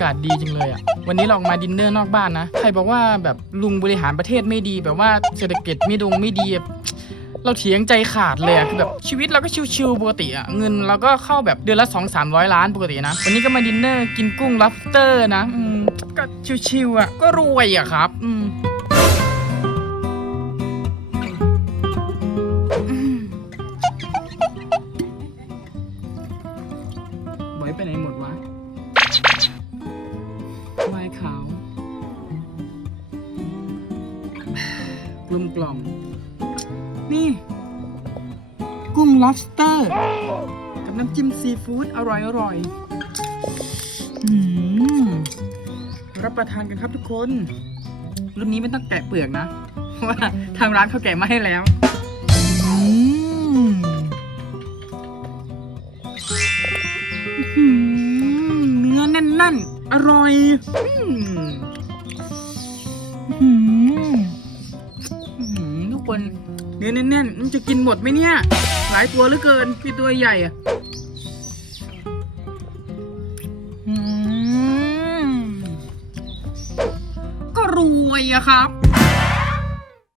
ยากาศดีจังเลยอะ วันนี้เราออกมาดินเนอร์นอกบ้านนะ ใครบอกว่าแบบลุงบริหารประเทศไม่ดีแบบว่าเศรษฐกิจไม่ดงไม่ดีอะเราเถียงใจขาดเลยอะคือแบบชีวิตเราก็ชิวๆปกติอะเงินเราก็เข้าแบบเดือนละ2 3 0 0 ล้านปกตินะ วันนี้ก็มาดินเนอร์กินกุ้งลับสเตอร์นะอืมก็ชิวๆอะก็รวยอะครับอืมอืมบอยไปไหนหมดวะวาย ขาวกลมกล่อมนี่ กุ้ง lobster กับน้ำจิ้มซีฟู้ดอร่อยอร่อยรับประทานกันครับทุกคน รุ่นนี้ไม่ต้องแกะเปลือกนะ เพราะว่าทางร้านเขาแกะมาให้แล้ว นื้อแน่นๆอร่อยอืมอื้อหืออื้อหือทุกคนเนื้อแน่นๆมันจะกินหมดไหมเนี่ย หลายตัวเหลือเกินพี่ตัวใหญ่อะอืมก็รวยอะครับ